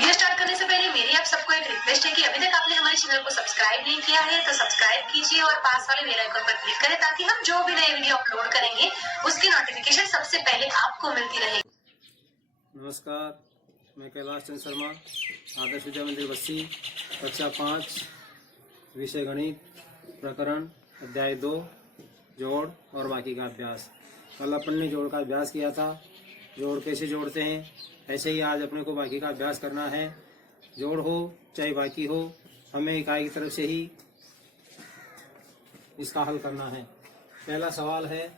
Video start करने से पहले मेरी आप सबको एक रिक्वेस्ट है कि अभी तक आपने हमारे चैनल को सब्सक्राइब नहीं किया है तो सब्सक्राइब कीजिए और पास वाले बेल आइकन पर क्लिक करें ताकि हम जो भी नए वीडियो अपलोड करेंगे उसकी नोटिफिकेशन सबसे पहले आपको मिलती रहे। नमस्कार, मैं कैलाश चंद्र शर्मा, आदर्श विद्या मंदिर बस्सी, कक्षा 5, विषय गणित, प्रकरण अध्याय 2, जोड़ और बाकी का अभ्यास। कल अपन ने जोड़ का अभ्यास किया था। जोड़ कैसे जोड़ते हैं, ऐसे ही आज अपने को बाकी का अभ्यास करना है। जोड़ हो चाहे बाकी हो, हमें इकाई की तरफ से ही इसका हल करना है। पहला सवाल है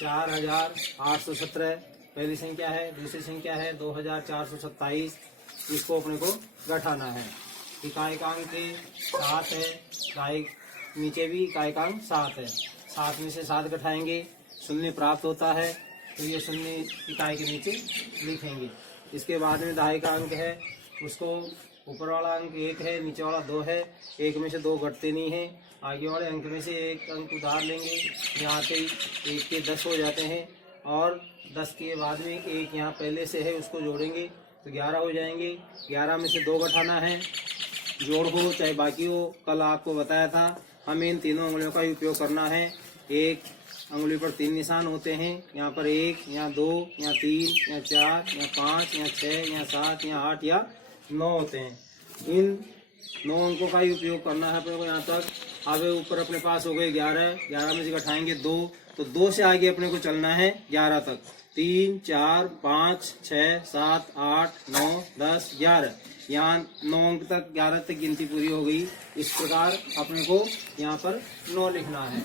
4817 पहली संख्या है, दूसरी संख्या है 2427। इसको अपने को घटाना है। इकाईकांक 7 है, नीचे भी इकाईकांक 7 है। 7 में से 7 घटाएंगे, शून्य प्राप्त होता है, तो ये शून्य इकाई के नीचे लिखेंगे। इसके बाद में दहाई का अंक है, उसको ऊपर वाला अंक 1 है, नीचे वाला 2 है। 1 में से 2 घटते नहीं है, आगे वाले अंक में से एक अंक उधार लेंगे। यहाँ पे 1 के 10 हो जाते हैं और 10 के बाद में 1 यहाँ पहले से है, उसको जोड़ेंगे तो 11 हो जाएंगे। 11 में से 2 घटाना है। जोड़ हो चाहे बाकी हो, कल आपको बताया था हमें इन तीनों उंगलियों का उपयोग करना है। एक अंगुली पर 3 निशान होते हैं, यहाँ पर 1, यहाँ 2, यहाँ 3, यहाँ 4, यहाँ 5, यहाँ 6, यहाँ 7, यहाँ 8 या 9 होते हैं। इन 9 अंकों का ही उपयोग करना है अपने को यहाँ तक। अब ऊपर अपने पास हो गए 11, 11 में से घटाएंगे 2, तो 2 से आगे अपने को चलना है 11 तक। 3, 4, 5, 6, 7, 8, 9, 10, 11। यहाँ 9 अंक तक 11 तक गिनती पूरी हो गई। इस प्रकार अपने को यहाँ पर 9 लिखना है।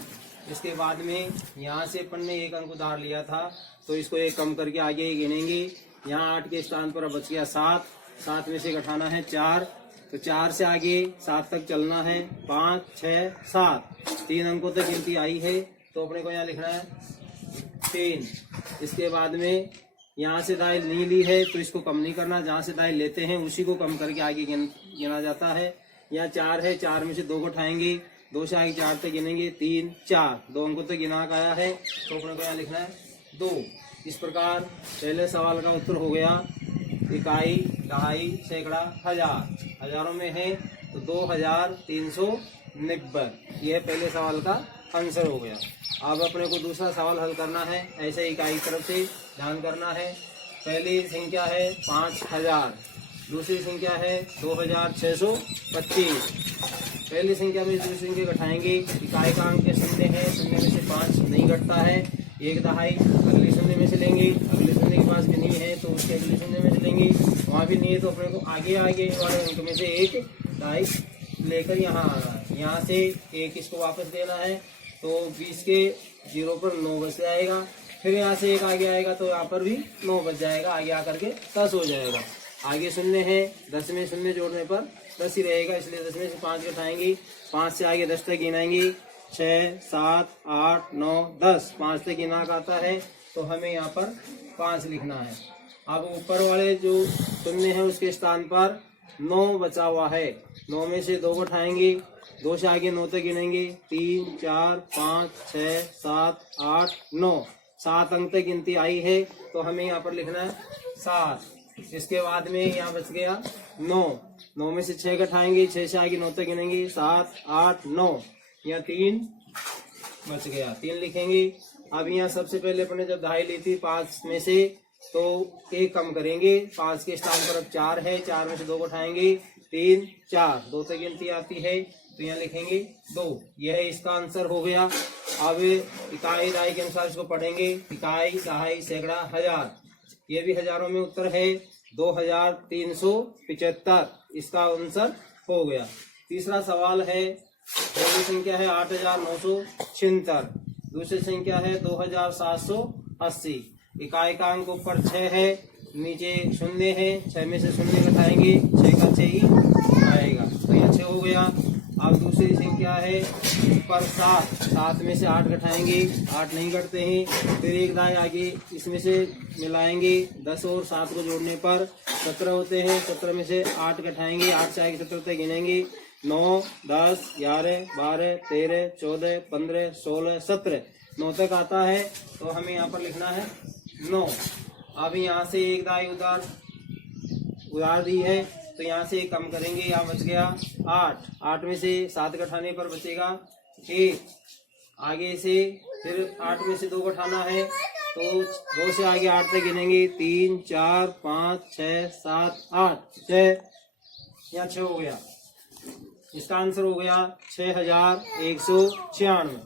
इसके बाद में यहाँ से अपन ने 1 अंक उधार लिया था, तो इसको 1 कम करके आगे गिनेंगे। यहाँ 8 के स्थान पर बच गया 7। 7 में से घटाना है 4, तो 4 से आगे 7 तक चलना है। 5, 6, 7, 3 अंकों तक गिनती आई है, तो अपने को यहाँ लिखना है 3। इसके बाद में यहाँ से दाई नहीं ली है, तो इसको कम नहीं करना। जहाँ से दाई लेते हैं उसी को कम करके आगे गिना जाता है। यहाँ 4 है, 4 में से 2 घटाएंगे, 2 से आगे 4 तक गिनेंगे। 3, 4, 2 अंकों तक गिना आया है, तो अपने को यहाँ लिखना है 2। इस प्रकार पहले सवाल का उत्तर हो गया इकाई, दहाई, सैकड़ा, हजार। हजारों में है तो 2390। यह पहले सवाल का आंसर हो गया। अब अपने को दूसरा सवाल हल करना है। ऐसे इकाई की तरफ से ध्यान करना है। पहली संख्या है 5000, दूसरी संख्या है 2625। पहली संख्या में दूसरी संख्या घटाएंगे। इकाई का अंक शून्य है, शून्य में से 5 नहीं घटता है। 1 दहाई अगले शून्य में से लेंगे, अगले शून्य के पास भी नहीं है तो उसके अगले शून्य में से लेंगे। वहाँ भी नहीं है तो अपने को आगे वाले अंक में से 1 दहाई लेकर यहाँ आना है। यहाँ से 1 इसको वापस देना है, तो 20 के 0 पर 9 बच जाएगा। फिर यहाँ से 1 आगे आएगा तो यहाँ पर भी 9 बच जाएगा, आगे आकर के 10 हो जाएगा। आगे शून्य है, 10 में शून्य जोड़ने पर 10 ही रहेगा, इसलिए 10 में से 5 घटाएंगे। 5 से आगे 10 तक गिनाएंगे। 6, 7, 8, 9, 10, 5 तक गिनाक आता है, तो हमें यहाँ पर 5 लिखना है। अब ऊपर वाले जो शून्य है उसके स्थान पर 9 बचा हुआ है। 9 में से 2 घटाएंगे, 2 से आगे 9 तक गिनेंगे। 3, 4, 5, 6, 7, 8, 9, 7 अंक तक गिनती आई है, तो हमें यहाँ पर लिखना है 7। इसके बाद में यहाँ बच गया 9। 9 में से 6 घटाएंगे, 6 से आगे 9 तक गिनेंगे। 7, 8, 9, यहाँ 3 बच गया, 3 लिखेंगे। अब यहाँ सबसे पहले अपने जब दहाई ली थी 5 में से, तो 1 कम करेंगे। 5 के स्थान पर अब 4 है, 4 में से 2 घटाएंगे। 3, 4, 2 तक गिनती आती है, तो यहाँ लिखेंगे 2। यह इसका आंसर हो गया। अब इकाई दहाई के अनुसार इसको पढ़ेंगे। इकाई, दहाई, सैकड़ा, हजार। ये भी हजारों में उत्तर है 2375। इसका आंसर हो गया। तीसरा सवाल है, पहली संख्या है 8976, दूसरी संख्या है 2780। इकाई का अंक ऊपर 6 है, नीचे 0 है। 6 में से 0 घटाएंगे, 6 का 6 ही आएगा, तो यह 6 हो गया। अब दूसरी संख्या है ऊपर 7, 7 में से 8 घटाएंगे, 8 नहीं घटते हैं। फिर 1 दाएं आगे इसमें से मिलाएंगे, 10 और 7 को जोड़ने पर 17 होते हैं। 17 में से 8 घटाएंगे, 8 से आगे 17 तक गिनेंगे। 9, 10, 11, 12, 13, 14, 15, 16, 17, 9 तक आता है, तो हमें यहाँ पर लिखना है 9। अब यहाँ से 1 दाई उधार उधार दी है, तो यहाँ से कम करेंगे, यहाँ बच गया 8। 8 में से 7 घटाने पर बचेगा 1। आगे से फिर 8 में से 2 घटाना है, तो 2 से आगे 8 तक गिनेंगे, 3 4 5 6 7 8 6, यहाँ 6 हो गया। इसका आंसर हो गया 6196।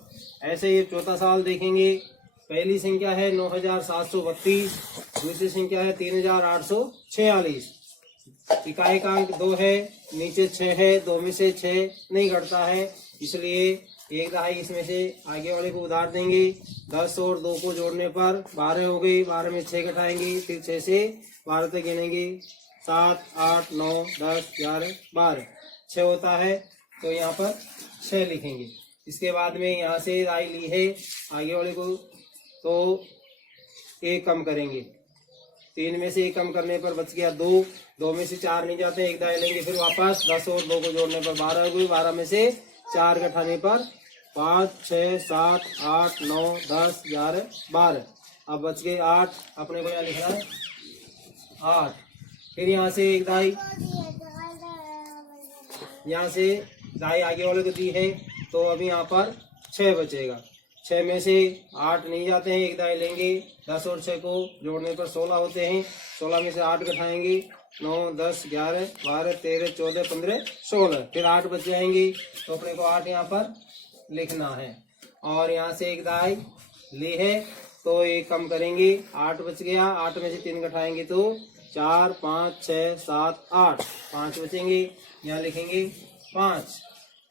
ऐसे ये चौथा सवाल देखेंगे। पहली संख्या है 9732, दूसरी संख्या है 3846। इकाई 2 है, नीचे 6 है, 2 में से 6 नहीं घटता है, इसलिए 1 दहाई इसमें से आगे वाले को उधार देंगे। 10 और 2 को जोड़ने पर 12 हो गई, 12 में 6 घटाएंगे, फिर 6 से 12 तक गिनेंगे, 7 8 9 10 11 12, 6 होता है, तो यहाँ पर 6 लिखेंगे। इसके बाद में यहाँ से राय ली है आगे वाले को, तो 1 कम करेंगे, 3 में से 1 कम करने पर बच गया 2। 2 में से 4 नहीं जाते, 1 दाएं लेंगे, फिर वापस 10 और 2 को जोड़ने पर 12 हो गई, 12 में से 4 घटाने पर 5 6 7 8 9 10 11 12, अब बच गए 8। अपने को यहाँ लिखना है 8। फिर यहाँ से 1 दाई, यहाँ से दाई आगे वाले को दी है, तो अभी यहाँ पर 6 बचेगा। 6 में से 8 नहीं जाते हैं, 1 दाई लेंगे, 10 और 6 को जोड़ने पर 16 होते हैं, 16 में से 8 घटाएंगे, 9 10 11 12 13 14 15 16, फिर 8 बच जाएंगे, तो अपने को 8 यहाँ पर लिखना है। और यहाँ से 1 दाई ली है, तो 1 कम करेंगे, 8 बच गया, 8 में से 3 घटाएंगे तो 4 5 6 7 8, 5 बचेंगे, यहाँ लिखेंगे 5।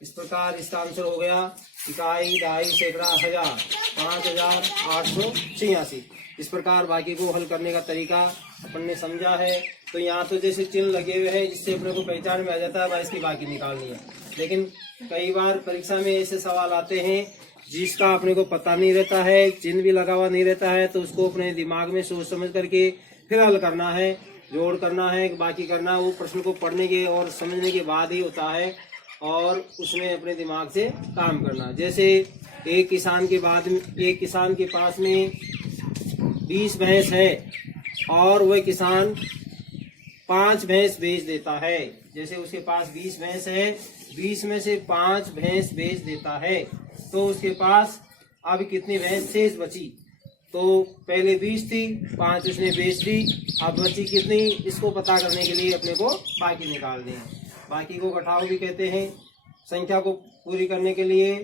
इस प्रकार इसका आंसर हो गया इकाई दाई सैकड़ा हजार 5886। इस प्रकार बाकी को हल करने का तरीका अपन ने समझा है। तो यहाँ तो जैसे चिन्ह लगे हुए हैं, जिससे अपने को पहचान में आ जाता है भाई इसकी बाकी निकालनी है। लेकिन कई बार परीक्षा में ऐसे सवाल आते हैं जिसका अपने को पता नहीं रहता है, चिन्ह भी लगा हुआ नहीं रहता है, तो उसको अपने दिमाग में सोच समझ करके फिर हल करना है, जोड़ करना है, बाकी करना, वो प्रश्न को पढ़ने के और समझने के बाद ही होता है, और उसमें अपने दिमाग से काम करना। जैसे एक किसान के पास में 20 भैंस है और वह किसान 5 भैंस बेच देता है। जैसे उसके पास 20 भैंस है, 20 में से 5 भैंस बेच देता है, तो उसके पास अब कितनी भैंस शेष बची? तो पहले 20 थी, 5 उसने बेच दी, अब बची कितनी, इसको पता करने के लिए अपने को बाकी निकालनी है। बाकी को घटाव भी कहते हैं। संख्या को पूरी करने के लिए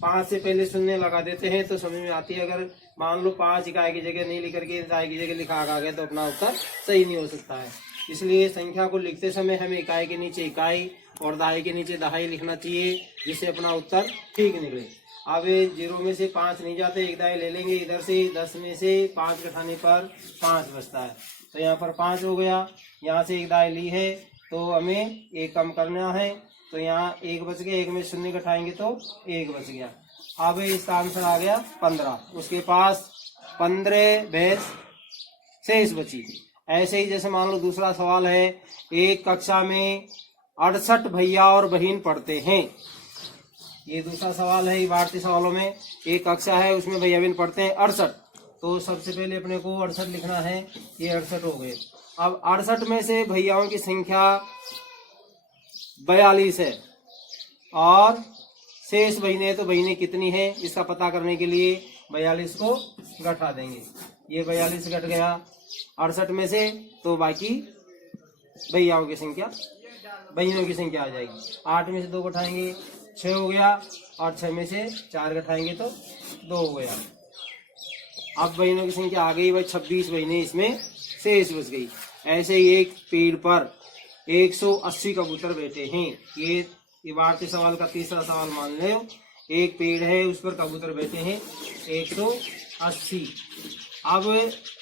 5 से पहले शून्य लगा देते हैं, तो समझ में आती है। अगर मान लो 5 इकाई की जगह नहीं लिख करके दाई की जगह लिखा आ गया, तो अपना उत्तर सही नहीं हो सकता है। इसलिए संख्या को लिखते समय हमें इकाई के नीचे इकाई और दहाई के नीचे दहाई लिखना चाहिए, जिससे अपना उत्तर ठीक निकले। अब 0 में से 5 नहीं जाते, 1 दाई ले लेंगे इधर से, 10 में से 5 घटाने पर 5 बचता है, तो यहाँ पर 5 हो गया। यहाँ से 1 दाई ली है, तो हमें 1 कम करना है, तो यहाँ 1 बच गया, 1 में शून्य घटाएंगे तो 1 बच गया। अब इसका आंसर आ गया 15। उसके पास 15 भैंस शेष बची। ऐसे ही जैसे मान लो दूसरा सवाल है, एक कक्षा में 68 भैया और बहन पढ़ते हैं। ये दूसरा सवाल है भारतीय सवालों में। एक कक्षा है, उसमें भैया बहन पढ़ते हैं 68, तो सबसे पहले अपने को 68 लिखना है। ये 68 हो गए। अब 68 में से भैयाओं की संख्या 42 है और शेष बहनें, तो बहनें कितनी है इसका पता करने के लिए 42 को घटा देंगे। ये 42 घट गया 68 में से, तो बाकी भैयाओं की संख्या, बहनों की संख्या आ जाएगी। 8 में से 2 घटाएंगे 6 हो गया, और 6 में से 4 घटाएंगे तो 2 हो गया। अब बहनों की संख्या आ गई भाई 26 बहनें इसमें शेष बच गई। ऐसे ही एक पेड़ पर 180 कबूतर बैठे हैं। ये भारतीय सवाल का तीसरा सवाल मान लो। एक पेड़ है, उस पर कबूतर बैठे हैं 180। अब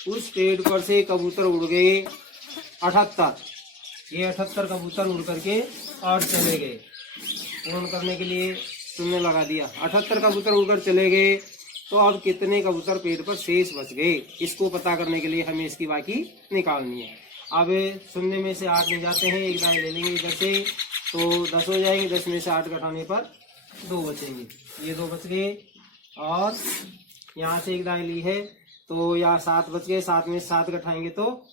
उस पेड़ पर से कबूतर उड़ गए 78। ये 78 कबूतर उड़ करके और चले गए। पूर्ण करने के लिए शून्य लगा दिया। 78 कबूतर उड़कर चले गए, तो अब कितने कबूतर पेड़ पर शेष बच गए, इसको पता करने के लिए हमें इसकी बाकी निकालनी है। अब शून्य में से 8 नहीं जाते हैं, 1 दाई ले लेंगे इधर से, तो 10 हो जाएंगे। 10 में से 8 घटाने पर 2 बचेंगे। ये 2 बच गए, और यहाँ से 1 दाई ली है, तो यहाँ 7 बच गए। 7 में 7 घटाएंगे तो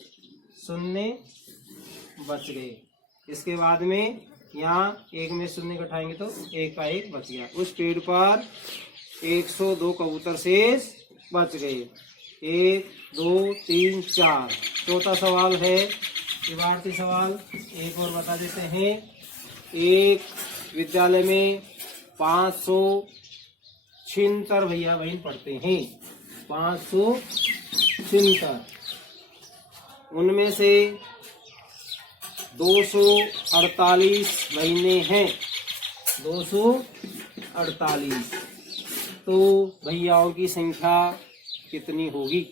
0 बच गए। इसके बाद में यहाँ 1 में 0 घटाएंगे तो 1 का 1 बच गया। उस पेड़ पर 102 कबूतर शेष बच गए। 1 2 3 4। चौथा सवाल है इबारती सवाल, एक और बता देते हैं। एक विद्यालय में 576 भैया बहन पढ़ते हैं। 576, उनमें से 248 महीने हैं। 248, तो भैयाओं की संख्या कितनी होगी?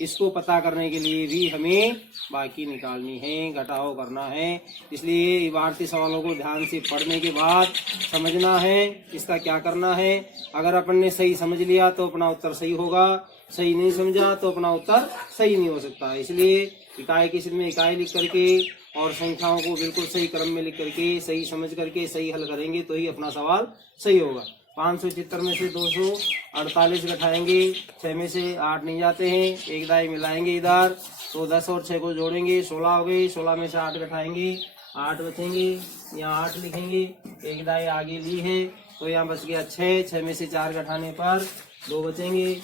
इसको पता करने के लिए भी हमें बाकी निकालनी है, घटाव करना है। इसलिए इबारती सवालों को ध्यान से पढ़ने के बाद समझना है इसका क्या करना है। अगर अपन ने सही समझ लिया तो अपना उत्तर सही होगा, सही नहीं समझा तो अपना उत्तर सही नहीं हो सकता। इसलिए इकाई की स्थिति में इकाई लिख करके और संख्याओं को बिल्कुल सही क्रम में लिख करके सही समझ करके सही हल करेंगे तो ही अपना सवाल सही होगा। 576 में से 248 घटाएंगे, 6 में से 8 नहीं जाते हैं, एक दाई मिलाएंगे इधर तो 10 और 6 को जोड़ेंगे 16 हो गई। 16 में से 8 घटाएंगे, 8 बचेंगे, यहाँ 8 लिखेंगे, एक दाई आगे ली है तो यहाँ बच गया 6। 6 में से 4 घटाने पर 2 बचेंगे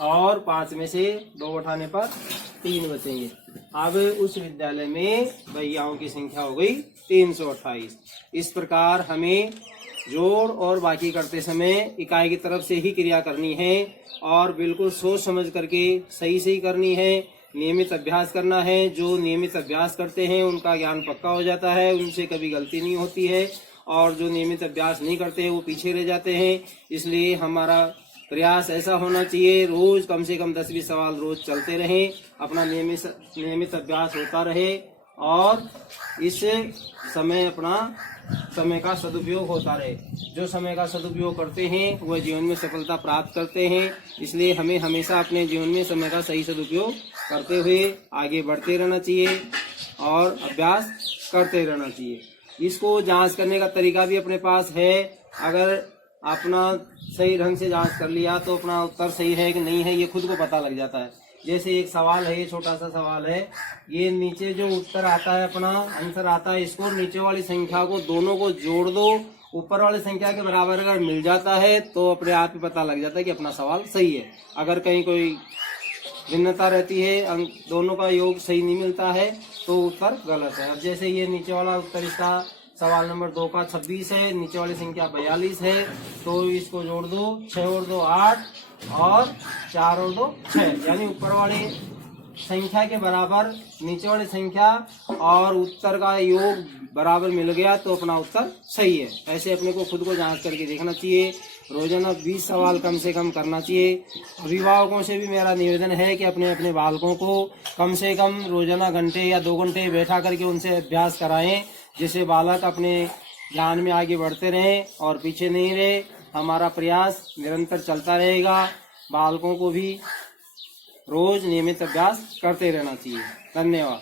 और 5 में से 2 घटाने पर 3 बचेंगे। अब उस विद्यालय में भैयाओं की संख्या हो गई 328। इस प्रकार हमें जोड़ और बाकी करते समय इकाई की तरफ से ही क्रिया करनी है और बिल्कुल सोच समझ करके सही सही करनी है। नियमित अभ्यास करना है। जो नियमित अभ्यास करते हैं उनका ज्ञान पक्का हो जाता है, उनसे कभी गलती नहीं होती है। और जो नियमित अभ्यास नहीं करते हैं वो पीछे रह जाते हैं। इसलिए हमारा प्रयास ऐसा होना चाहिए, रोज कम से कम 10-20 सवाल रोज चलते रहें, अपना नियमित अभ्यास होता रहे और इस समय का सदुपयोग होता रहे। जो समय का सदुपयोग करते हैं वह जीवन में सफलता प्राप्त करते हैं। इसलिए हमें हमेशा अपने जीवन में समय का सही सदुपयोग करते हुए आगे बढ़ते रहना चाहिए और अभ्यास करते रहना चाहिए। इसको जांच करने का तरीका भी अपने पास है। अगर अपना सही ढंग से जांच कर लिया तो अपना उत्तर सही है कि नहीं है ये खुद को पता लग जाता है। जैसे एक सवाल है, ये छोटा सा सवाल है, ये नीचे जो उत्तर आता है अपना आंसर आता है, इसको भिन्नता वाली संख्या को दोनों को जोड़ दो, ऊपर वाली संख्या के बराबर अगर मिल जाता है तो अपने आप ही पता लग जाता है कि अपना सवाल सही है। अगर कहीं कोई भिन्नता रहती है, दोनों का योग सही नहीं मिलता है तो उत्तर गलत है। अब जैसे ये नीचे वाला उत्तर इसका सवाल नंबर 2 का 26 है, नीचे वाली संख्या 42 है, तो इसको जोड़ दो, 6 और 2 8 और 4 और 2 6, यानी ऊपर वाली संख्या के बराबर नीचे वाली संख्या और उत्तर का योग बराबर मिल गया तो अपना उत्तर सही है। ऐसे अपने को खुद को जांच करके देखना चाहिए। रोजाना 20 सवाल कम से कम करना चाहिए। अभिभावकों से भी मेरा निवेदन है कि अपने अपने बालकों को कम से कम रोजाना घंटे या 2 घंटे बैठा करके उनसे अभ्यास कराएं, जिससे बालक अपने ज्ञान में आगे बढ़ते रहें और पीछे नहीं रहे। हमारा प्रयास निरंतर चलता रहेगा। बालकों को भी रोज नियमित अभ्यास करते रहना चाहिए। धन्यवाद।